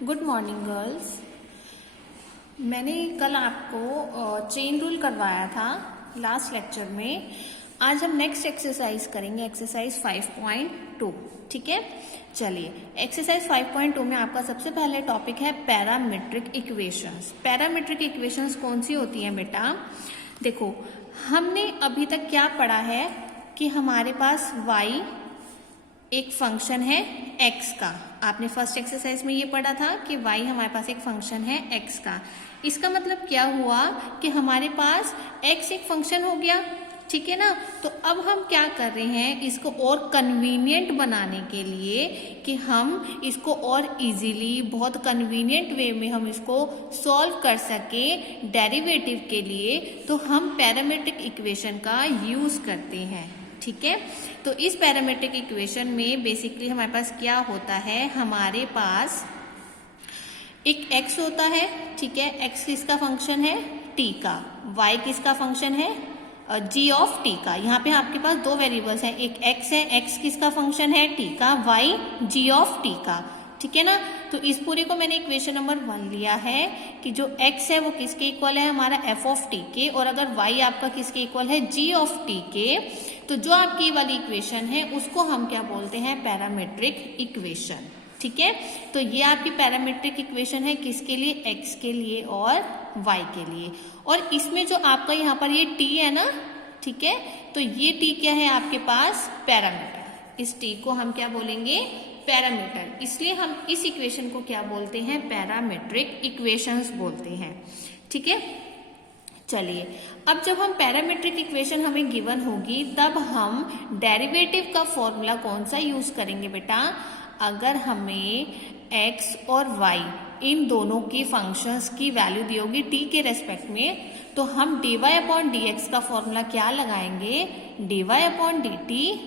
Good morning girls. मैंने कल आपको चेन रूल करवाया था लास्ट लेक्चर में। आज हम नेक्स्ट एक्सरसाइज करेंगे, एक्सरसाइज 5.2। ठीक है, चलिए एक्सरसाइज 5.2 में आपका सबसे पहले टॉपिक है पैरामीट्रिक इक्वेशंस। पैरामीट्रिक इक्वेशंस कौन सी होती हैं बेटा? देखो, हमने अभी तक क्या पढ़ा है कि हमारे पास y एक फंक्शन है x का। आपने फर्स्ट एक्सरसाइज में ये पढ़ा था कि y हमारे पास एक फंक्शन है x का। इसका मतलब क्या हुआ कि हमारे पास x एक फंक्शन हो गया, ठीक है ना। तो अब हम क्या कर रहे हैं, इसको और कन्वीनियंट बनाने के लिए कि हम इसको और इजीली बहुत कन्वीनियंट वे में हम इसको सॉल्व कर सके डेरिवेटिव के लिए, तो हम पैरामीट्रिक इक्वेशन का यूज करते हैं। ठीक है, तो इस पैरामीट्रिक इक्वेशन में बेसिकली हमारे पास क्या होता है, हमारे पास एक x होता है, ठीक है। x किसका फंक्शन है? t का। y किसका फंक्शन है? g ऑफ t का। यहाँ पे आपके पास दो वेरिएबल्स हैं, एक x है, x किसका फंक्शन है? t का, y g ऑफ t का। ठीक है ना। तो इस पूरे को मैंने इक्वेशन नंबर 1 लिया है कि जो x है वो किसके इक्वल है? हमारा f ऑफ t के। और अगर y आपका किसके इक्वल है? g ऑफ t के। तो जो आपकी वाली इक्वेशन है उसको हम क्या बोलते हैं? Parametric equation. ठीक है, तो ये आपकी पैरामीट्रिक इक्वेशन है किसके लिए? x के लिए और y के लिए। और इसमें जो आपका यहाँ पर ये t है ना, ठीक है, तो ये t क्या है आपके पास? पैरामीटर। इस t को हम क्या बोलेंगे? पैरामीटर। इसलिए हम इस इक्वेशन को क्या बोलते हैं? पैरामीट्रिक इक्वेशंस बोलते हैं। ठीक है, चलिए अब जब हम पैरामीट्रिक इक्वेशन हमें गिवन होगी तब हम डेरिवेटिव का फॉर्मूला कौन सा यूज करेंगे बेटा? अगर हमें x और y इन दोनों की फंक्शंस की वैल्यू दी होगी t के रेस्पेक्ट में, तो हम dy अपॉन dx का फॉर्मूला क्या लगाएंगे? dy अपॉन dt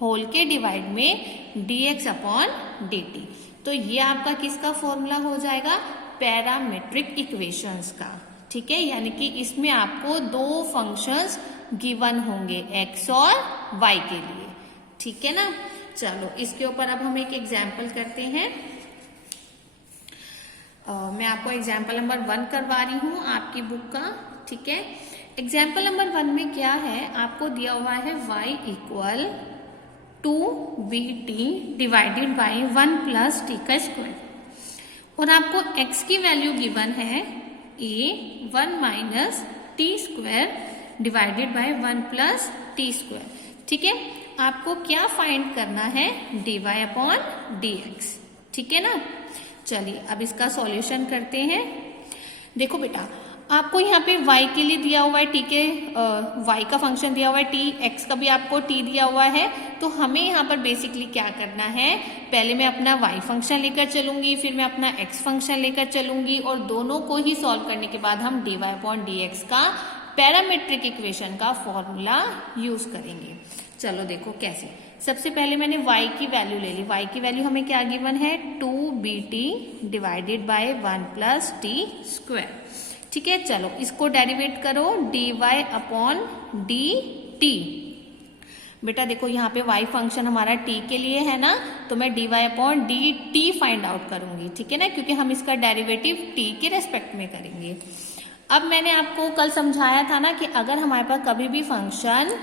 होल के डिवाइड में dx अपॉन dt। तो ये आपका किसका फॉर्मूला हो जाएगा? पैरामीट्रिक इक्वेशंस का। ठीक है, यानी कि इसमें आपको दो फंक्शंस गिवन होंगे x और y के लिए। ठीक है ना। चलो इसके ऊपर अब हम एक एग्जाम्पल करते हैं। मैं आपको एग्जाम्पल नंबर 1 करवा रही हूँ आपकी बुक का। ठीक है, एग्जाम्पल नंबर 1 में क्या है, आपको दिया हुआ है y equal 2bt divided by 1 plus t का स्क्वायर, और आपको x की वैल्यू गिवन है a 1 minus T square divided by 1 plus T square. ठीक है, आपको क्या फाइंड करना है? dy upon dx। ठीक है ना। चलिए अब इसका सॉल्यूशन करते हैं। देखो बेटा, आपको यहाँ पे y के लिए दिया हुआ है t के y का फंक्शन दिया हुआ है t, x का भी आपको t दिया हुआ है। तो हमें यहाँ पर बेसिकली क्या करना है, पहले मैं अपना y फंक्शन लेकर चलूंगी, फिर मैं अपना x फंक्शन लेकर चलूंगी, और दोनों को ही सॉल्व करने के बाद हम dy अपॉन dx का पैरामीट्रिक इक्वेशन का फॉर्मूला यूज करेंगे। चलो देखो कैसे। सबसे पहले मैंने y की वैल्यू ले ली। y की वैल्यू हमें क्या गिवन है? 2bt divided by 1 plus T square. ठीक है, चलो इसको डेरिवेट करो, dy अपॉन dt। बेटा देखो यहाँ पे y फंक्शन हमारा t के लिए है ना, तो मैं dy upon dt find out करूंगी। ठीक है ना, क्योंकि हम इसका डेरिवेटिव t के रेस्पेक्ट में करेंगे। अब मैंने आपको कल समझाया था ना कि अगर हमारे पास कभी भी फंक्शन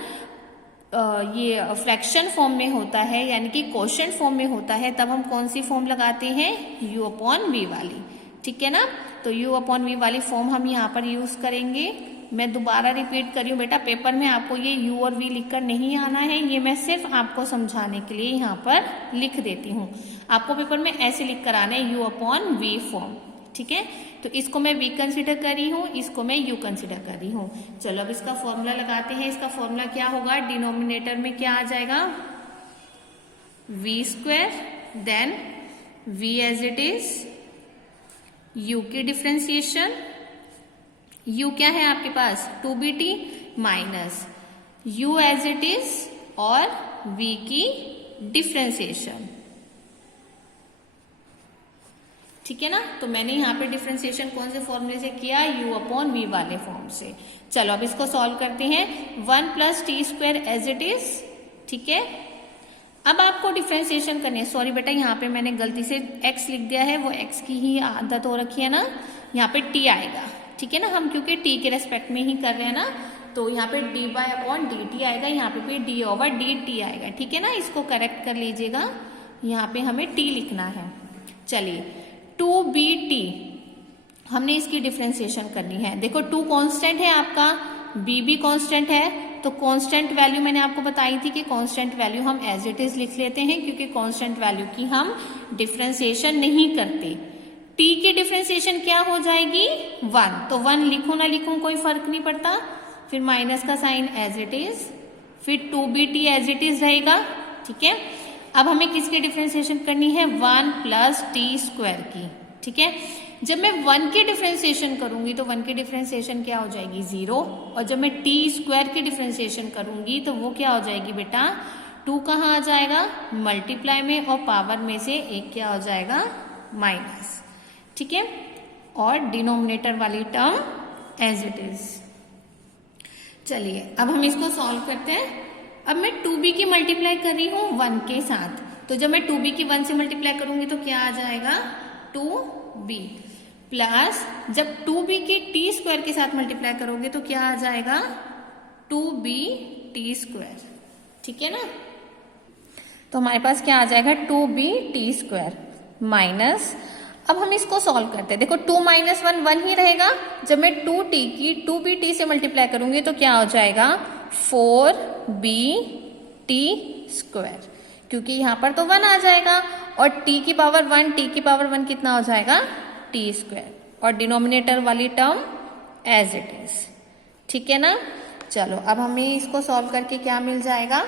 ये फ्रैक्शन फॉर्म में होता है, यानी कि क्वोशिएंट फॉर्म में होता है, तब हम कौन सी फॉर्म लगाते हैं? u अपॉन v वाली। ठीक है ना, तो u अपॉन v वाली फॉर्म हम यहाँ पर यूज करेंगे। मैं दोबारा रिपीट कर रही हूँ बेटा, पेपर में आपको ये u और v लिखकर नहीं आना है, ये मैं सिर्फ आपको समझाने के लिए यहाँ पर लिख देती हूँ। आपको पेपर में ऐसे लिख कर आना है, u अपॉन v फॉर्म। ठीक है, तो इसको मैं v कंसिडर कर रही हूँ, इसको मैं u कंसिडर कर रही हूँ। चलो अब इसका फॉर्मूला लगाते हैं। इसका फॉर्मूला क्या होगा? डिनोमिनेटर में क्या आ जाएगा? v square, then v as it is, u की डिफ्रेंसिएशन, u क्या है आपके पास? 2bt minus u as it is और v की डिफ्रेंसिएशन। ठीक है ना, तो मैंने यहाँ पे डिफ्रेंसिएशन कौन से फॉर्मूले से किया? u अपॉन v वाले फॉर्म से। चलो अब इसको सॉल्व करते हैं। 1 plus T square as it is. ठीक है, अब आपको डिफ्रेंसिएशन करनी है। सॉरी बेटा, यहाँ पे मैंने गलती से x लिख दिया है, वो x की ही आदत हो रखी है ना, यहाँ पे t आएगा, ठीक है ना। हम क्योंकि t के रेस्पेक्ट में ही कर रहे हैं ना, तो यहाँ पे dy/dt आएगा, यहाँ पे भी d/dt आएगा, ठीक है ना। इसको करेक्ट कर लीजिएगा, यहाँ पे हमें t लिखना है। चलिए 2bt हमने इसकी डिफ्रेंसिएशन करनी है। देखो 2 कांस्टेंट है आपका, b भी कांस्टेंट है, तो कांस्टेंट वैल्यू मैंने आपको बताई थी कि कांस्टेंट वैल्यू हम एज इट इज लिख लेते हैं, क्योंकि कांस्टेंट वैल्यू की हम डिफ्रेंसिएशन नहीं करते। t की डिफ्रेंसिएशन क्या हो जाएगी 1, तो 1 लिखो ना लिखो कोई फर्क नहीं पड़ता, फिर माइनस का साइन एज इट इज, फिर 2bt एज इट इज रहेगा, ठीक है। अब हमें किसकी डिफ्रेंसिएशन करनी है 1 प्लस टी स्क्वायर की, ठीक है। जब मैं 1 की डिफ्रेंसिएशन करूंगी तो 1 की डिफ्रेंसिएशन क्या हो जाएगी 0, और जब मैं टी स्क्वायर की डिफ्रेंसिएशन करूंगी तो वो क्या हो जाएगी बेटा 2 कहाँ आ जाएगा मल्टीप्लाई में, और पावर में से एक क्या हो जाएगा माइनस, ठीक है। और डिनोमिनेटर वाली टर्म एज इट इज। चलिए अब हम इसको सॉल्व करते हैं। अब मैं 2b की मल्टीप्लाई कर रही हूँ 1 के साथ, तो जब मैं 2b की 1 से मल्टीप्लाई करूंगी तो क्या आ जाएगा 2b, प्लस जब 2b की टी स्क्वायर के साथ मल्टीप्लाई करोगे तो क्या आ जाएगा 2b टी स्क्वायर, ठीक है ना। तो हमारे पास क्या आ जाएगा 2b टी स्क्वायर माइनस, अब हम इसको सॉल्व करते हैं। देखो 2 माइनस 1 1 ही रहेगा, जब मैं 2t की 2bt से मल्टीप्लाई करूंगी तो क्या हो जाएगा 4b टी स्क्वायर, क्योंकि यहाँ पर तो 1 आ जाएगा, और t की पावर 1 t की पावर 1 कितना हो जाएगा टी स्क्वायर, और डिनोमिनेटर वाली टर्म एज इट इज, ठीक है ना। चलो अब हमें इसको सॉल्व करके क्या मिल जाएगा,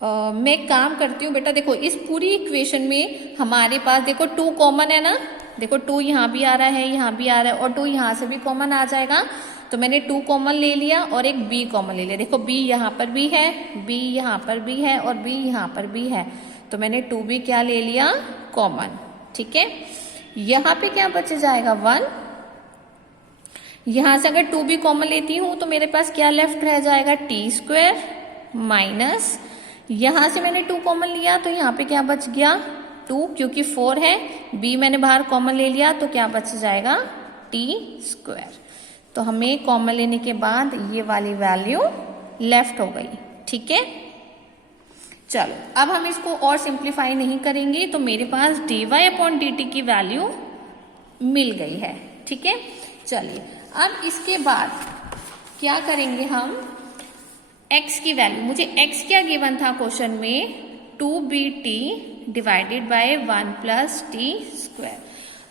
मैं एक काम करती हूँ बेटा, देखो इस पूरी इक्वेशन में हमारे पास देखो 2 कॉमन है ना, देखो 2 यहाँ भी आ रहा है, यहाँ भी आ रहा है, और 2 यहाँ से भी कॉमन आ जाएगा, तो मैंने 2 कॉमन ले लिया और एक b कॉमन ले लिया। देखो b यहाँ पर भी है, b यहाँ पर भी है, और b यहाँ पर भी है, तो मैंने 2b क्या ले लिया कॉमन, ठीक है। यहाँ पे क्या बच जाएगा 1, यहाँ से अगर 2b कॉमन लेती हूँ तो मेरे पास क्या लेफ्ट रह जाएगा टी स्क्वायर माइनस, यहाँ से मैंने 2 कॉमन लिया तो यहाँ पे क्या बच गया 2, क्योंकि 4 है, b मैंने बाहर कॉमन ले लिया तो क्या बच जाएगा टी स्क्वायर। तो हमें कॉमन लेने के बाद ये वाली वैल्यू लेफ्ट हो गई, ठीक है। चलो अब हम इसको और सिंप्लीफाई नहीं करेंगे, तो मेरे पास dy/dt की वैल्यू मिल गई है, ठीक है। चलिए अब इसके बाद क्या करेंगे हम, x की वैल्यू, मुझे x क्या गिवन था क्वेश्चन में 2bt divided by 1 plus T square.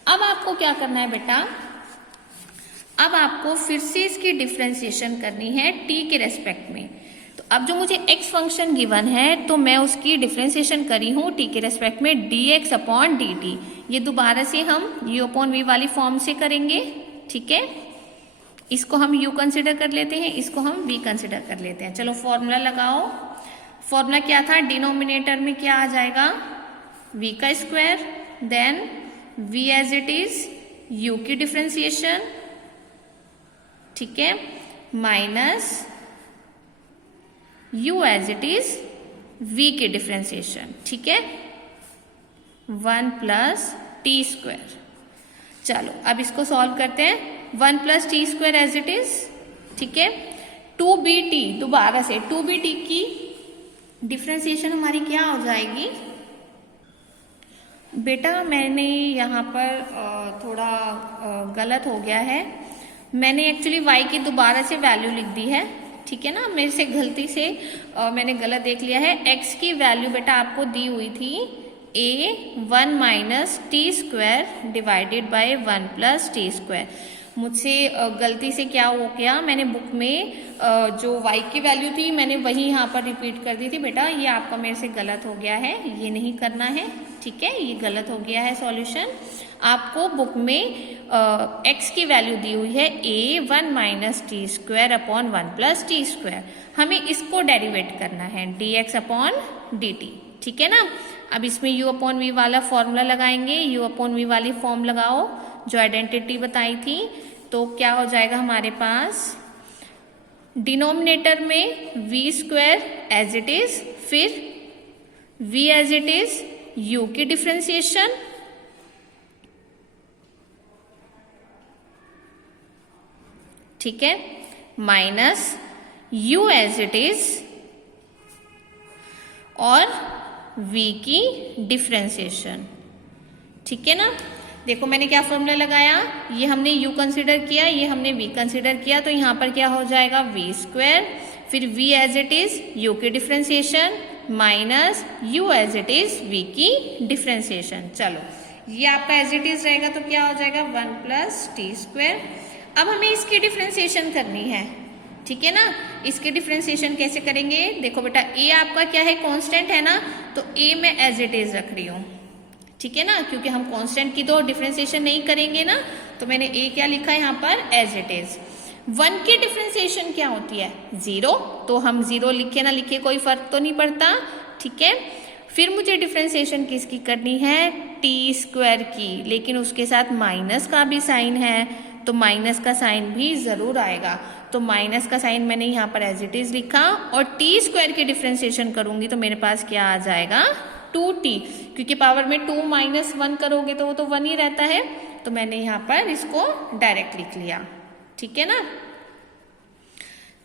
अब आपको क्या करना है बेटा, अब आपको फिर से इसकी डिफ्रेंसिएशन करनी है t के रेस्पेक्ट में। तो अब जो मुझे x फंक्शन गिवन है तो मैं उसकी डिफ्रेंसिएशन करी हूँ t के रेस्पेक्ट में dx/dt, ये दोबारा से हम u/v वाली फॉर्म से करेंगे, ठीक है। इसको हम u कंसिडर कर लेते हैं, इसको हम v कंसिडर कर लेते हैं। चलो फॉर्मूला लगाओ, फॉर्मूला क्या था, डिनोमिनेटर में क्या आ जाएगा v का square, then v as it is u की डिफ्रेंसिएशन, ठीक है, minus u as it is v की डिफ्रेंसिएशन, ठीक है, 1 प्लस टी स्क्वायर। चलो अब इसको सॉल्व करते हैं, 1 plus T square as it is, ठीक है। 2bt दोबारा से 2bt की डिफ्रेंसिएशन हमारी क्या हो जाएगी बेटा, मैंने यहाँ पर थोड़ा गलत हो गया है, मैंने एक्चुअली y की दोबारा से वैल्यू लिख दी है, ठीक है ना, मेरे से गलती से मैंने गलत देख लिया है। x की वैल्यू बेटा आपको दी हुई थी a1 minus T square divided bye 1 plus T square. मुझसे गलती से क्या हो गया, मैंने बुक में जो y की वैल्यू थी मैंने वही यहाँ पर रिपीट कर दी थी बेटा, ये आपका मेरे से गलत हो गया है, ये नहीं करना है, ठीक है, ये गलत हो गया है सॉल्यूशन। आपको बुक में x की वैल्यू दी हुई है a1 minus T square upon 1 plus T square, हमें इसको डेरिवेट करना है dx/dt, ठीक है ना। अब इसमें u/v वाला फॉर्मूला लगाएंगे, u/v वाली फॉर्म लगाओ जो आइडेंटिटी बताई थी, तो क्या हो जाएगा हमारे पास डिनोमिनेटर में v square as it is, फिर v as it is u की डिफ्रेंसिएशन, ठीक है, minus u as it is और v की डिफ्रेंसिएशन, ठीक है ना। देखो मैंने क्या फॉर्मूला लगाया, ये हमने u कंसिडर किया, ये हमने v कंसिडर किया, तो यहाँ पर क्या हो जाएगा v स्क्वायर, फिर v as it is u की differentiation minus u as it is v की डिफ्रेंसिएशन। चलो ये आपका एज इट इज रहेगा तो क्या हो जाएगा 1 प्लस टी स्क्वायर। अब हमें इसकी डिफ्रेंसिएशन करनी है, ठीक है ना। इसकी डिफ्रेंसिएशन कैसे करेंगे, देखो बेटा a आपका क्या है, कांस्टेंट है ना, तो a मैं एज इट इज रख रही हूँ, ठीक है ना, क्योंकि हम कांस्टेंट की तो डिफ्रेंसिएशन नहीं करेंगे ना, तो मैंने a क्या लिखा है यहाँ पर एज इट इज। 1 की डिफ्रेंसिएशन क्या होती है 0, तो हम 0 लिखे ना लिखे कोई फर्क तो नहीं पड़ता, ठीक है। फिर मुझे डिफ्रेंसिएशन किसकी करनी है, टी स्क्वायर की, लेकिन उसके साथ माइनस का भी साइन है, तो माइनस का साइन भी जरूर आएगा, तो माइनस का साइन मैंने यहाँ पर एज इट इज लिखा, और टी स्क्वायर की डिफ्रेंसिएशन करूंगी तो मेरे पास क्या आ जाएगा 2t, क्योंकि पावर में 2 माइनस 1 करोगे तो वो तो 1 ही रहता है, तो मैंने यहाँ पर इसको डायरेक्ट लिख लिया, ठीक है ना।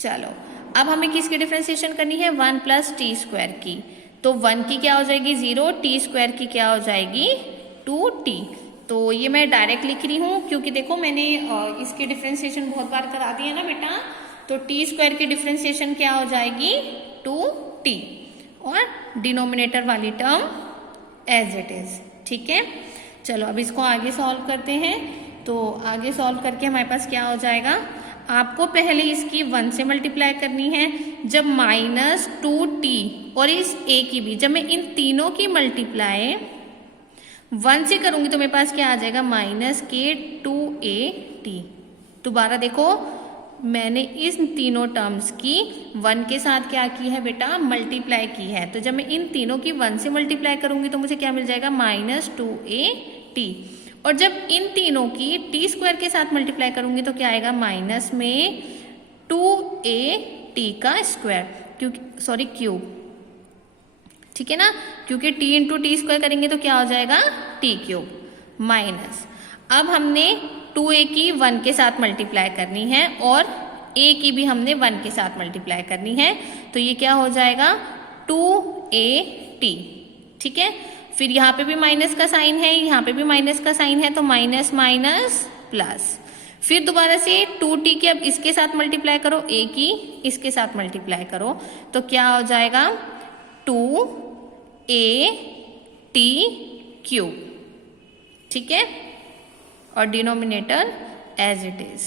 चलो अब हमें किसकी डिफ्रेंसिएशन करनी है 1 प्लस टी स्क्वायर की, तो 1 की क्या हो जाएगी 0, टी स्क्वायर की क्या हो जाएगी 2t, तो ये मैं डायरेक्ट लिख रही हूँ, क्योंकि देखो मैंने इसकी डिफ्रेंसिएशन बहुत बार करा दी है ना बेटा, तो टी स्क्वायर की डिफ्रेंसिएशन क्या हो जाएगी 2t, और डिनोमिनेटर वाली टर्म एज इट इज, ठीक है। चलो अब इसको आगे सॉल्व करते हैं, तो आगे सॉल्व करके हमारे पास क्या हो जाएगा, आपको पहले इसकी 1 से मल्टीप्लाई करनी है, जब माइनस 2t और इस a की भी, जब मैं इन तीनों की मल्टीप्लाई 1 से करूंगी तो मेरे पास क्या आ जाएगा माइनस के 2at। दोबारा देखो मैंने इस तीनों टर्म्स की 1 के साथ क्या की है बेटा मल्टीप्लाई की है, तो जब मैं इन तीनों की 1 से मल्टीप्लाई करूंगी तो मुझे क्या मिल जाएगा माइनस 2at, और जब इन तीनों की टी स्क्वायर के साथ मल्टीप्लाई करूंगी तो क्या आएगा माइनस में 2at का स्क्वायर, क्योंकि सॉरी क्यूब, ठीक है ना, क्योंकि t इंटू टी स्क्वायर करेंगे तो क्या हो जाएगा t क्यूब माइनस, अब हमने 2a की 1 के साथ मल्टीप्लाई करनी है और a की भी हमने 1 के साथ मल्टीप्लाई करनी है, तो ये क्या हो जाएगा 2at, ठीक है। फिर यहाँ पे भी माइनस का साइन है, यहाँ पे भी माइनस का साइन है, तो माइनस माइनस प्लस, फिर दोबारा से 2t की अब इसके साथ मल्टीप्लाई करो, a की इसके साथ मल्टीप्लाई करो, तो क्या हो जाएगा 2at क्यूब, ठीक है, और डिनोमिनेटर एज इट इज।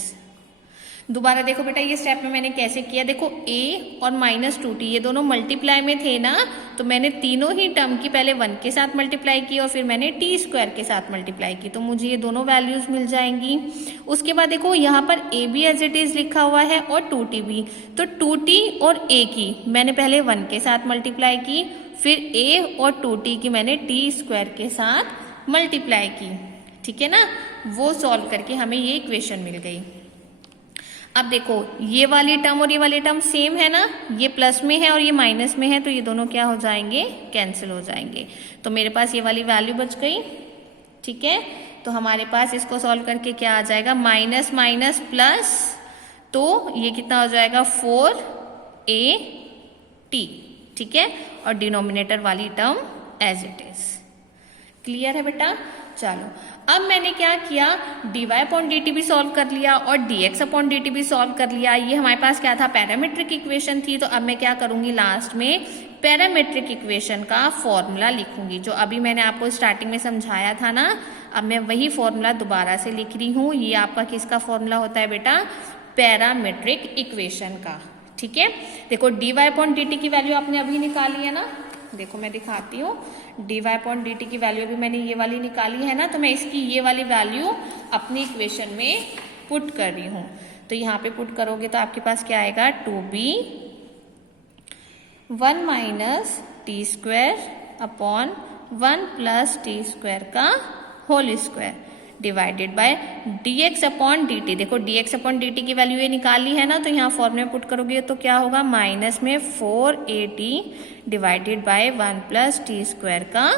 दोबारा देखो बेटा ये स्टेप में मैंने कैसे किया, देखो a और माइनस 2t ये दोनों मल्टीप्लाई में थे ना, तो मैंने तीनों ही टर्म की पहले 1 के साथ मल्टीप्लाई की और फिर मैंने टी स्क्वायर के साथ मल्टीप्लाई की, तो मुझे ये दोनों वैल्यूज मिल जाएंगी। उसके बाद देखो यहाँ पर a भी एज इट इज लिखा हुआ है और 2t भी, तो 2t और a की मैंने पहले 1 के साथ मल्टीप्लाई की, फिर a और 2t की मैंने टी स्क्वायर के साथ मल्टीप्लाई की, ठीक है ना, वो सॉल्व करके हमें ये इक्वेशन मिल गई। अब देखो ये वाली टर्म और ये वाली टर्म सेम है ना, ये प्लस में है और ये माइनस में है, तो ये दोनों क्या हो जाएंगे कैंसिल हो जाएंगे, तो मेरे पास ये वाली वैल्यू बच गई, ठीक है। तो हमारे पास इसको सॉल्व करके क्या आ जाएगा माइनस माइनस प्लस, तो ये कितना हो जाएगा 4at, ठीक है, और डिनोमिनेटर वाली term as it is. Clear है बेटा। चलो अब मैंने क्या किया dy अपॉन dt भी सॉल्व कर लिया और dx अपॉन dt भी सॉल्व कर लिया। ये हमारे पास क्या था पैरामीट्रिक इक्वेशन थी, तो अब मैं क्या करूंगी लास्ट में पैरामीट्रिक इक्वेशन का फॉर्मूला लिखूंगी, जो अभी मैंने आपको स्टार्टिंग में समझाया था ना, अब मैं वही फॉर्मूला दोबारा से लिख रही हूँ। ये आपका किसका फॉर्मूला होता है बेटा पैरामीट्रिक इक्वेशन का, ठीक है। देखो dy अपॉन dt की वैल्यू आपने अभी निकाली है ना, देखो मैं दिखाती हूँ dy अपॉन dt की वैल्यू भी मैंने ये वाली निकाली है ना, तो मैं इसकी ये वाली वैल्यू अपनी इक्वेशन में पुट कर रही हूँ। तो यहाँ पे पुट करोगे तो आपके पास क्या आएगा 2b 1 minus T square upon 1 plus T square का whole square divided by dx upon dt। देखो dx अपॉन dt की वैल्यू ये निकाली है ना, तो यहाँ फॉर्मूले में पुट करोगे तो क्या होगा, माइनस में 4at divided by 1 plus T square का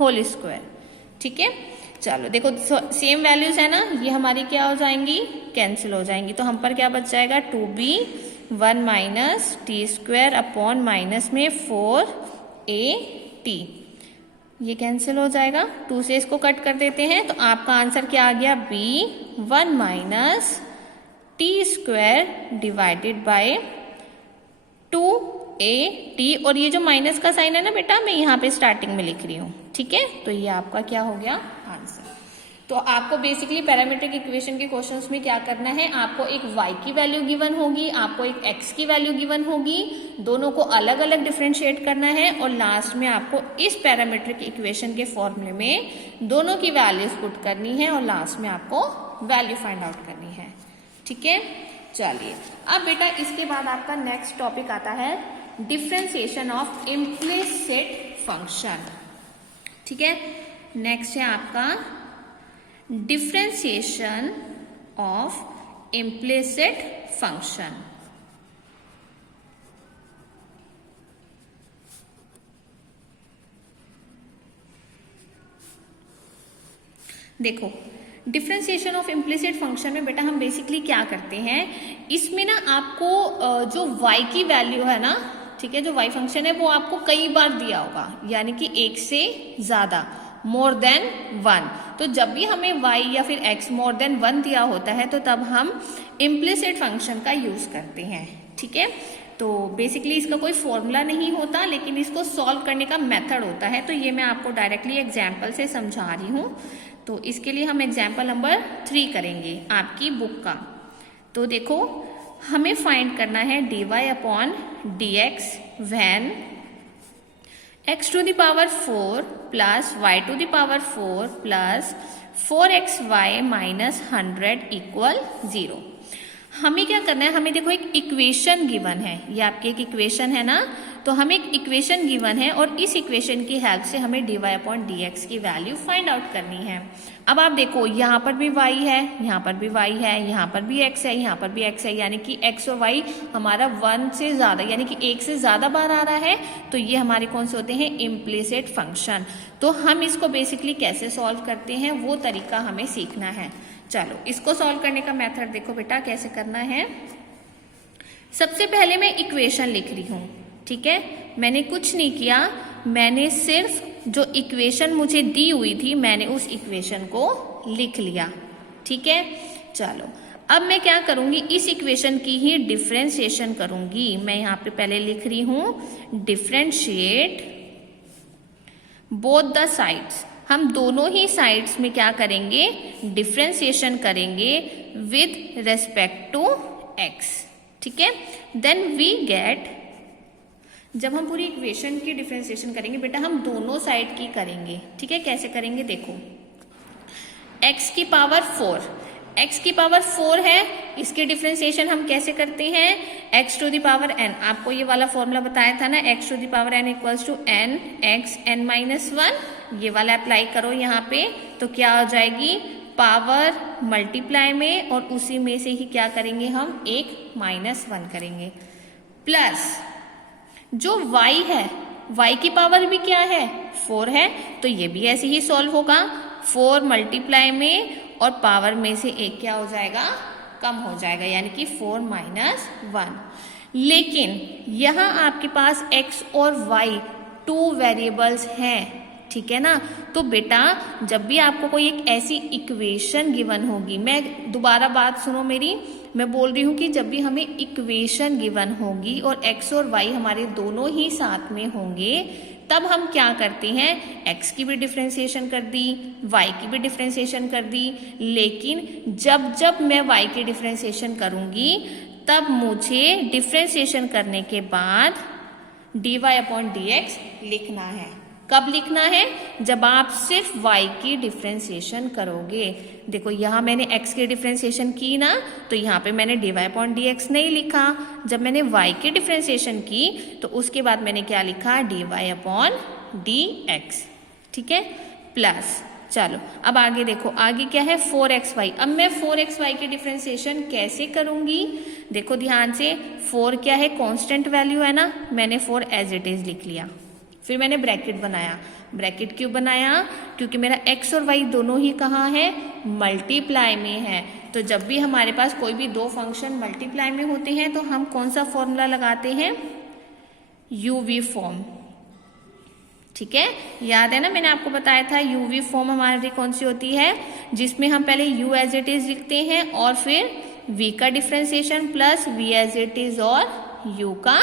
होल स्क्वायर। ठीक है, चलो देखो सेम वैल्यूज है ना, ये हमारी क्या हो जाएंगी, कैंसिल हो जाएंगी। तो हम पर क्या बच जाएगा, 2b 1 minus T square upon minus में 4at, ये कैंसिल हो जाएगा। 2 से इसको कट कर देते हैं तो आपका आंसर क्या आ गया, b 1 minus T square divided bye 2at। और ये जो माइनस का साइन है ना बेटा, मैं यहाँ पे स्टार्टिंग में लिख रही हूँ। ठीक है, तो ये आपका क्या हो गया आंसर। तो आपको बेसिकली पैरामीट्रिक इक्वेशन के क्वेश्चंस में क्या करना है, आपको एक y की वैल्यू गिवन होगी, आपको एक x की वैल्यू गिवन होगी, दोनों को अलग अलग डिफरेंशिएट करना है और लास्ट में आपको इस पैरामीट्रिक इक्वेशन के फॉर्मूले में दोनों की वैल्यूज पुट करनी है और लास्ट में आपको वैल्यू फाइंड आउट करनी है। ठीक है, चलिए अब बेटा इसके बाद आपका नेक्स्ट टॉपिक आता है डिफरेंशिएशन ऑफ इम्प्लिसिट फंक्शन। ठीक है, नेक्स्ट है आपका डिफरेंशिएशन ऑफ इम्प्लिसिट फंक्शन। देखो डिफरेंशिएशन ऑफ इम्प्लिसिट फंक्शन में बेटा हम बेसिकली क्या करते हैं, इसमें ना आपको जो y की वैल्यू है ना, ठीक है, जो y फंक्शन है वो आपको कई बार दिया होगा, यानी कि एक से ज्यादा, मोर देन 1। तो जब भी हमें y या फिर x मोर देन 1 दिया होता है तो तब हम इम्प्लिसिट फंक्शन का यूज करते हैं। ठीक है, तो बेसिकली इसका कोई फॉर्मूला नहीं होता, लेकिन इसको सॉल्व करने का मेथड होता है। तो ये मैं आपको डायरेक्टली एग्जाम्पल से समझा रही हूँ। तो इसके लिए हम एग्जाम्पल नंबर 3 करेंगे आपकी बुक का। तो देखो हमें फाइंड करना है dy upon dx when x to the power 4 plus y to the power 4 plus 4xy minus 100 equal 0। हमें क्या करना है, हमें देखो एक इक्वेशन गिवन है, ये आपकी एक इक्वेशन है ना, तो हमें एक इक्वेशन गिवन है और इस इक्वेशन की हेल्प से हमें dy अपॉन dx की वैल्यू फाइंड आउट करनी है। अब आप देखो यहाँ पर भी y है, यहाँ पर भी y है, यहाँ पर भी x है, यहाँ पर भी x है, यानी कि x और y हमारा 1 से ज्यादा यानी कि 1 से ज्यादा बार आ रहा है। तो ये हमारे कौन से होते हैं, इम्प्लिसिट फंक्शन। तो हम इसको बेसिकली कैसे सॉल्व करते हैं वो तरीका हमें सीखना है। चलो इसको सॉल्व करने का मेथड देखो बेटा कैसे करना है। सबसे पहले मैं इक्वेशन लिख रही हूँ। ठीक है, मैंने कुछ नहीं किया, मैंने सिर्फ जो इक्वेशन मुझे दी हुई थी मैंने उस इक्वेशन को लिख लिया। ठीक है, चलो अब मैं क्या करूंगी, इस इक्वेशन की ही डिफरेंशिएशन करूंगी। मैं यहाँ पे पहले लिख रही हूं डिफरेंशिएट बोथ द साइड्स। हम दोनों ही साइड्स में क्या करेंगे, डिफरेंशिएशन करेंगे विद रेस्पेक्ट टू x। ठीक है, देन वी गेट, जब हम पूरी इक्वेशन की डिफरेंशिएशन करेंगे बेटा हम दोनों साइड की करेंगे। ठीक है, कैसे करेंगे देखो, x की पावर 4, x की पावर 4 है, इसकी डिफरेंशिएशन हम कैसे करते हैं, x to the power n। आपको ये वाला फॉर्मूला बताया था ना, x to the power n equals to n x n minus 1। ये वाला अप्लाई करो यहाँ पे, तो क्या हो जाएगी, पावर मल्टीप्लाई में और उसी में से ही क्या करेंगे हम, एक -1 करेंगे, प्लस जो y है, y की पावर भी क्या है, 4 है, तो ये भी ऐसे ही सॉल्व होगा। 4 मल्टीप्लाई में और पावर में से एक क्या हो जाएगा, कम हो जाएगा, यानी कि 4 - 1। लेकिन यहाँ आपके पास x और y 2 वेरिएबल्स हैं। ठीक है ना, तो बेटा जब भी आपको कोई एक ऐसी इक्वेशन गिवन होगी, मैं दोबारा बात सुनो मेरी, मैं बोल रही हूँ कि जब भी हमें इक्वेशन गिवन होगी और x और y हमारे दोनों ही साथ में होंगे, तब हम क्या करते हैं, x की भी डिफरेंशिएशन कर दी, y की भी डिफरेंशिएशन कर दी। लेकिन जब जब मैं y की डिफरेंशिएशन करूंगी तब मुझे डिफरेंशिएशन करने के बाद dy अपॉन dx लिखना है। कब लिखना है, जब आप सिर्फ y की डिफरेंशिएशन करोगे। देखो यहाँ मैंने x की डिफरेंशिएशन की ना, तो यहाँ पे मैंने dy अपॉन dx नहीं लिखा। जब मैंने y की डिफरेंशिएशन की तो उसके बाद मैंने क्या लिखा, dy अपॉन dx। ठीक है, प्लस चलो अब आगे देखो, आगे क्या है 4xy। अब मैं 4xy के डिफ्रेंसिएशन कैसे करूंगी, देखो ध्यान से। 4 क्या है, कांस्टेंट वैल्यू है ना, मैंने 4 एज इट इज लिख लिया। फिर मैंने ब्रैकेट बनाया। ब्रैकेट क्यों बनाया, क्योंकि मेरा x और y दोनों ही कहाँ है, मल्टीप्लाई में है। तो जब भी हमारे पास कोई भी दो फंक्शन मल्टीप्लाई में होते हैं तो हम कौन सा फॉर्मूला लगाते हैं, यूवी फॉर्म। ठीक है, याद है ना, मैंने आपको बताया था यूवी फॉर्म हमारी कौन सी होती है, जिसमें हम पहले u एज इट इज लिखते हैं और फिर v का differentiation plus v as it is और u का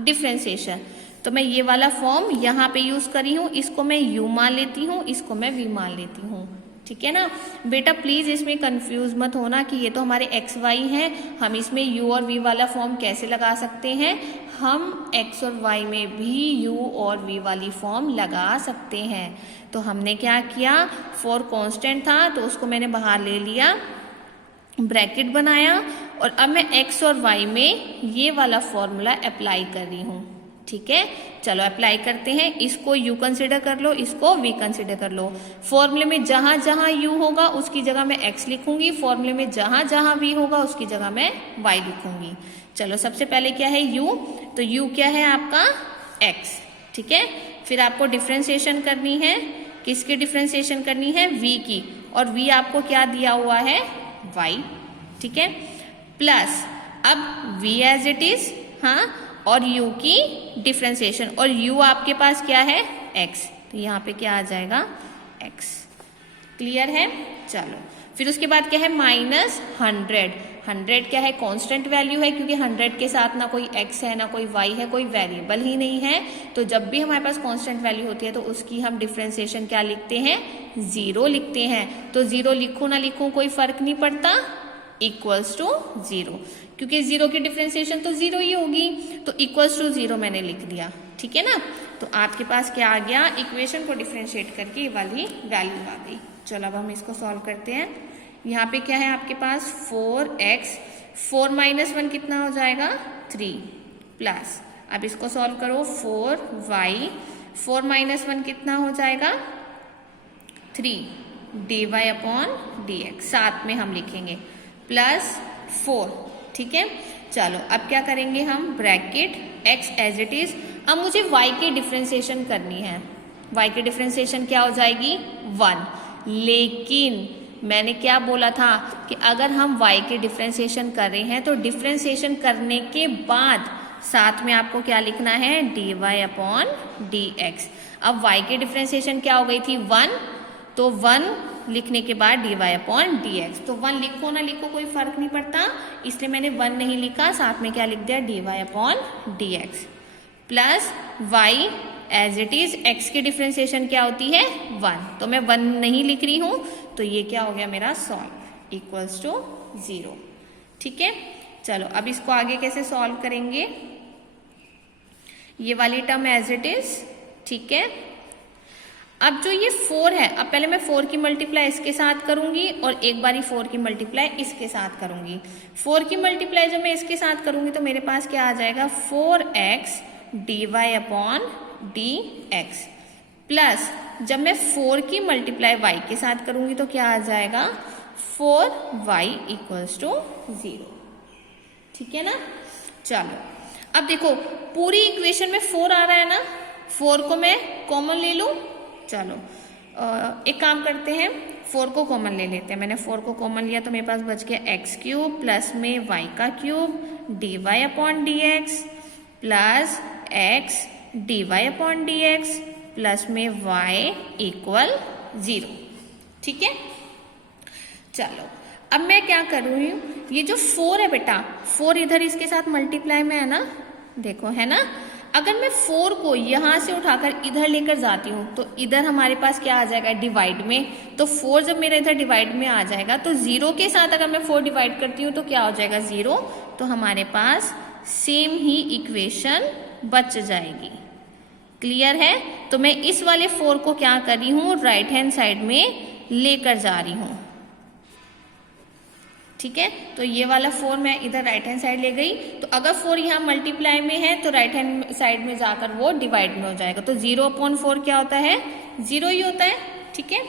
डिफ्रेंसिएशन। तो मैं ये वाला फॉर्म यहाँ पे यूज करी हूँ, इसको मैं u मान लेती हूँ, इसको मैं v मान लेती हूँ। ठीक है ना बेटा, प्लीज इसमें कंफ्यूज मत होना कि ये तो हमारे एक्स वाई हैं, हम इसमें u और v वाला फॉर्म कैसे लगा सकते हैं। हम x और y में भी u और v वाली फॉर्म लगा सकते हैं। तो हमने क्या किया, 4 कांस्टेंट था तो उसको मैंने बाहर ले लिया, ब्रैकेट बनाया, और अब मैं x और y में ये वाला फॉर्मूला अप्लाई कर रही हूँ। ठीक है, चलो अप्लाई करते हैं। इसको u कंसिडर कर लो, इसको v कंसिडर कर लो। फॉर्मूले में जहां जहां u होगा उसकी जगह मैं x लिखूंगी, फॉर्मूले में जहां जहां v होगा उसकी जगह मैं y लिखूंगी। चलो सबसे पहले क्या है u, तो u क्या है आपका x। ठीक है, फिर आपको डिफ्रेंसिएशन करनी है, किसकी डिफ्रेंसिएशन करनी है, v की, और v आपको क्या दिया हुआ है, y। ठीक है, प्लस अब v एज इट इज, हाँ, और u की डिफ्रेंसिएशन, और u आपके पास क्या है, x, तो यहाँ पे क्या आ जाएगा, x। क्लियर है, चलो फिर उसके बाद क्या है, -100। 100 क्या है, कांस्टेंट वैल्यू है, क्योंकि 100 के साथ ना कोई x है ना कोई y है, कोई वेरिएबल ही नहीं है। तो जब भी हमारे पास कांस्टेंट वैल्यू होती है तो उसकी हम डिफ्रेंसिएशन क्या लिखते हैं, 0 लिखते हैं। तो 0 लिखूं ना लिखूं कोई फर्क नहीं पड़ता, इक्वल्स टू 0, क्योंकि 0 की डिफ्रेंसिएशन तो 0 ही होगी, तो इक्वल्स टू 0 मैंने लिख दिया। ठीक है ना, तो आपके पास क्या आ गया, इक्वेशन को डिफ्रेंशिएट करके ये वाली वैल्यू आ गई। चलो अब हम इसको सॉल्व करते हैं। यहाँ पे क्या है आपके पास 4x, 4 - 1 कितना हो जाएगा, 3, प्लस अब इसको सॉल्व करो 4y, 4 - 1 कितना हो जाएगा, 3, dy/dx, साथ में हम लिखेंगे प्लस 4। ठीक है, चलो अब क्या करेंगे हम, bracket x as it is. अब मुझे y की डिफ्रेंसिएशन करनी है, y की डिफ्रेंसिएशन क्या हो जाएगी, 1। लेकिन मैंने क्या बोला था कि अगर हम y की डिफ्रेंसिएशन कर रहे हैं तो डिफ्रेंसिएशन करने के बाद साथ में आपको क्या लिखना है, dy/dx। अब y की डिफ्रेंसिएशन क्या हो गई थी, 1, तो 1 लिखने के बाद dy/dx। तो 1 लिखो ना लिखो कोई फर्क नहीं पड़ता, इसलिए मैंने 1 नहीं लिखा, साथ में क्या लिख दिया, dy/dx, plus y as it is. x की डिफ्रेंसिएशन क्या होती है, 1, तो मैं 1 नहीं लिख रही हूं, तो ये क्या हो गया मेरा सॉल्व, इक्वल्स टू 0। ठीक है, चलो अब इसको आगे कैसे सॉल्व करेंगे, ये वाली टर्म एज इट इज। ठीक है, अब जो ये 4 है, अब पहले मैं 4 की मल्टीप्लाई इसके साथ करूंगी और एक बारी 4 की मल्टीप्लाई इसके साथ करूंगी। 4 की मल्टीप्लाई जब मैं इसके साथ करूंगी तो मेरे पास क्या आ जाएगा, 4x dy/dx, प्लस जब मैं 4 की मल्टीप्लाई y के साथ करूंगी तो क्या आ जाएगा, 4y = 0। ठीक है ना, चलो अब देखो पूरी इक्वेशन में 4 आ रहा है ना, 4 को मैं कॉमन ले लूं। चलो एक काम करते हैं, 4 को कॉमन ले लेते हैं। मैंने 4 को कॉमन लिया तो मेरे पास बच गया x³ प्लस में y³ dy/dx plus x dy/dx plus में y = 0। ठीक है, चलो अब मैं क्या कर रही हूँ, ये जो 4 है बेटा, 4 इधर इसके साथ मल्टीप्लाई में है ना, देखो है ना। अगर मैं 4 को यहां से उठाकर इधर लेकर जाती हूँ तो इधर हमारे पास क्या आ जाएगा, डिवाइड में। तो 4 जब मेरा इधर डिवाइड में आ जाएगा तो 0 के साथ अगर मैं 4 डिवाइड करती हूँ तो क्या हो जाएगा, 0। तो हमारे पास सेम ही इक्वेशन बच जाएगी। क्लियर है, तो मैं इस वाले 4 को क्या कर रही हूँ, राइट हैंड साइड में लेकर जा रही हूँ। ठीक है, तो ये वाला 4 मैं इधर राइट हैंड साइड ले गई, तो अगर 4 यहाँ मल्टीप्लाई में है तो राइट हैंड साइड में जाकर वो डिवाइड में हो जाएगा। तो 0/4 क्या होता है, 0 ही होता है। ठीक है,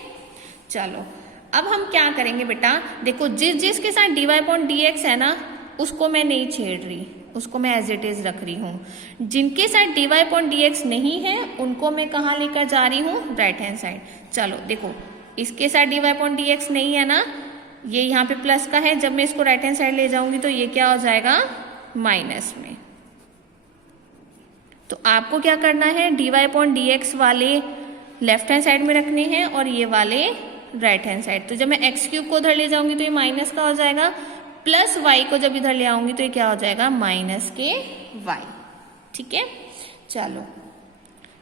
चलो अब हम क्या करेंगे बेटा, देखो जिसके साथ dy/dx है ना उसको मैं नहीं छेड़ रही, उसको मैं एज इट इज रख रही हूँ। जिनके साथ dy/dx नहीं है उनको मैं कहाँ लेकर जा रही हूँ, राइट हैंड साइड। चलो देखो इसके साथ dy/dx नहीं है ना, ये यहाँ पे प्लस का है, जब मैं इसको राइट हैंड साइड ले जाऊंगी तो ये क्या हो जाएगा, माइनस में। तो आपको क्या करना है, dy/dx वाले लेफ्ट हैंड साइड में रखने हैं और ये वाले राइट हैंड साइड। तो जब मैं x³ को उधर ले जाऊंगी तो ये माइनस का हो जाएगा, प्लस y को जब इधर ले आऊंगी तो ये क्या हो जाएगा, माइनस के y। ठीक है, चलो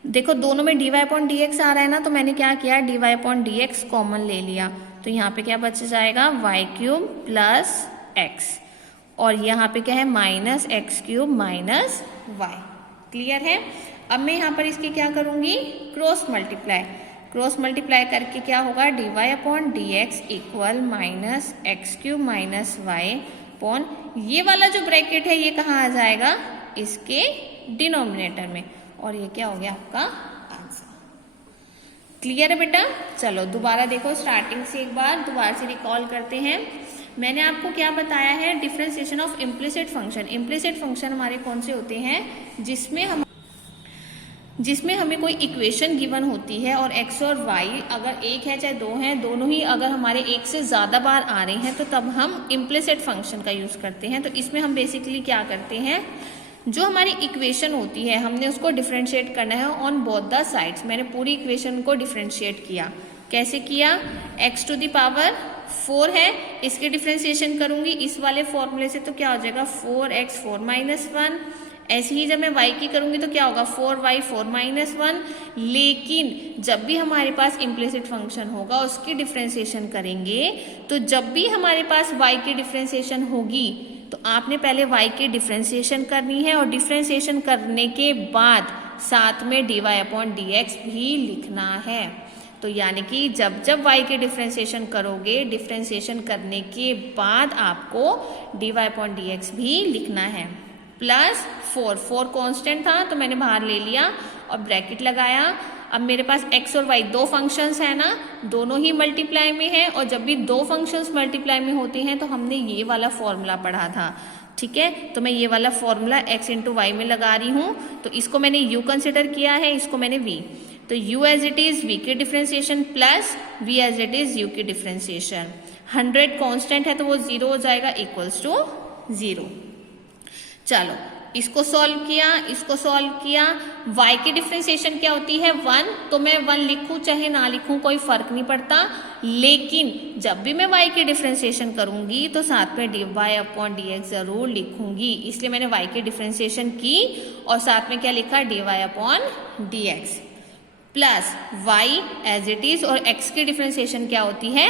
देखो दोनों में dy/dx आ रहा है ना, तो मैंने क्या किया, dy/dx कॉमन ले लिया, तो यहाँ पे क्या बच जाएगा, y³ प्लस x, और यहाँ पे क्या है, minus x³ minus y। Clear है। अब मैं यहाँ पर इसके क्या करूंगी, क्रॉस मल्टीप्लाई करके क्या होगा, dy/dx equal minus x³ minus y upon ये वाला जो ब्रैकेट है ये कहाँ आ जाएगा, इसके डिनोमिनेटर में, और ये क्या हो गया आपका आंसर। क्लियर है बेटा। चलो दोबारा देखो स्टार्टिंग से, एक बार दोबारा से रिकॉल करते हैं। मैंने आपको क्या बताया है, differentiation of implicit function. Implicit function हमारे कौन से होते हैं, जिसमें हमें कोई इक्वेशन गिवन होती है और x और y अगर एक है चाहे दो हैं, दोनों ही अगर हमारे एक से ज़्यादा बार आ रहे हैं तो तब हम इम्प्लिसिट फंक्शन का यूज़ करते हैं। तो इसमें हम बेसिकली क्या करते हैं, जो हमारी इक्वेशन होती है हमने उसको डिफरेंशिएट करना है ऑन बोथ द साइड्स। मैंने पूरी इक्वेशन को डिफरेंशिएट किया, कैसे किया, x⁴ है, इसके डिफरेंशिएशन करूंगी इस वाले फॉर्मूले से, तो क्या हो जाएगा 4x4 - 1। ऐसे ही जब मैं y की करूंगी तो क्या होगा, 4y4 - 1। लेकिन जब भी हमारे पास इम्प्लिसिट फंक्शन होगा उसकी डिफरेंशिएशन करेंगे, तो जब भी हमारे पास y की डिफरेंशिएशन होगी तो आपने पहले y की डिफरेंशिएशन करनी है, और डिफरेंशिएशन करने के बाद साथ में dy/dx भी लिखना है। तो यानी कि जब y के डिफरेंशिएशन करोगे, डिफरेंशिएशन करने के बाद आपको dy/dx भी लिखना है। प्लस 4 कांस्टेंट था तो मैंने बाहर ले लिया और ब्रैकेट लगाया। अब मेरे पास x और y दो फंक्शंस है ना, दोनों ही मल्टीप्लाई में है, और जब भी दो फंक्शंस मल्टीप्लाई में होते हैं तो हमने ये वाला फॉर्मूला पढ़ा था। ठीक है, तो मैं ये वाला फॉर्मूला x × y में लगा रही हूँ, तो इसको मैंने u कंसिडर किया है, इसको मैंने v। तो u as it is v की differentiation plus v as it is u की डिफरेंशिएशन। 100 कांस्टेंट है तो वो 0 हो जाएगा, इक्वल्स टू 0। चलो इसको सॉल्व किया, इसको सॉल्व किया। y की डिफरेंशिएशन क्या होती है, 1, तो मैं 1 लिखूं चाहे ना लिखूं कोई फर्क नहीं पड़ता, लेकिन जब भी मैं y की डिफरेंशिएशन करूंगी तो साथ में dy/dx जरूर लिखूंगी, इसलिए मैंने y की डिफरेंशिएशन की और साथ में क्या लिखा, dy/dx plus y as it is, और x की डिफरेंशिएशन क्या होती है,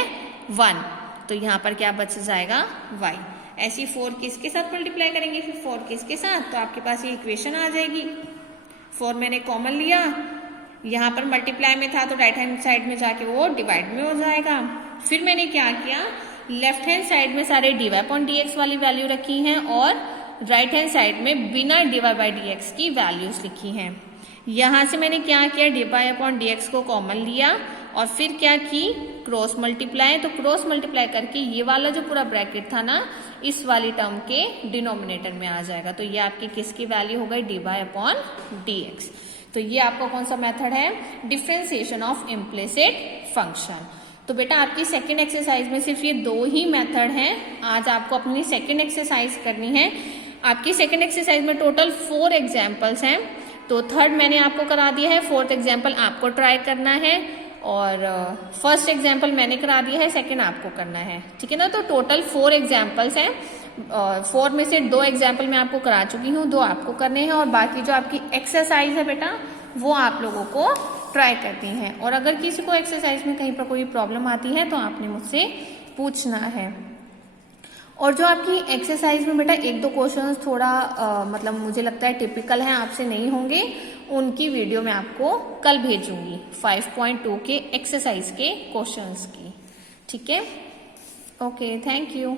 1, तो यहाँ पर क्या बच जाएगा, y। ऐसी 4 किसके साथ मल्टीप्लाई करेंगे, फिर 4 किसके साथ, तो आपके पास ये इक्वेशन आ जाएगी। 4 मैंने कॉमन लिया, यहाँ पर मल्टीप्लाई में था तो राइट हैंड साइड में जाके वो डिवाइड में हो जाएगा। फिर मैंने क्या किया, लेफ्ट हैंड साइड में सारे dy/dx वाली वैल्यू रखी हैं और राइट हैंड साइड में बिना dy/dx की वैल्यूज लिखी हैं। यहाँ से मैंने क्या किया, dy/dx को कॉमन लिया और फिर क्या की, क्रॉस मल्टीप्लाई। तो क्रॉस मल्टीप्लाई करके ये वाला जो पूरा ब्रैकेट था ना, इस वाली टर्म के डिनोमिनेटर में आ जाएगा। तो ये आपकी किसकी वैल्यू हो गई, dy/dx। तो ये आपका कौन सा मेथड है, डिफरेंशिएशन ऑफ इम्प्लिसिट फंक्शन। तो बेटा आपकी सेकेंड एक्सरसाइज में सिर्फ ये 2 ही मेथड हैं। आज आपको अपनी सेकेंड एक्सरसाइज करनी है। आपकी सेकेंड एक्सरसाइज में टोटल 4 एग्जाम्पल्स हैं, तो थर्ड मैंने आपको करा दिया है, 4th एग्जाम्पल आपको ट्राई करना है, और फर्स्ट एग्जाम्पल मैंने करा दिया है, सेकंड आपको करना है। ठीक है ना, तो टोटल 4 एग्जाम्पल्स हैं, 4 में से 2 एग्जाम्पल मैं आपको करा चुकी हूँ, 2 आपको करने हैं, और बाकी जो आपकी एक्सरसाइज है बेटा वो आप लोगों को ट्राई करती हैं। और अगर किसी को एक्सरसाइज में कहीं पर कोई प्रॉब्लम आती है तो आपने मुझसे पूछना है। और जो आपकी एक्सरसाइज में बेटा 1-2 क्वेश्चंस थोड़ा मतलब मुझे लगता है टिपिकल हैं, आपसे नहीं होंगे, उनकी वीडियो मैं आपको कल भेजूंगी 5.2 के एक्सरसाइज के क्वेश्चंस की। ठीक है, ओके, थैंक यू।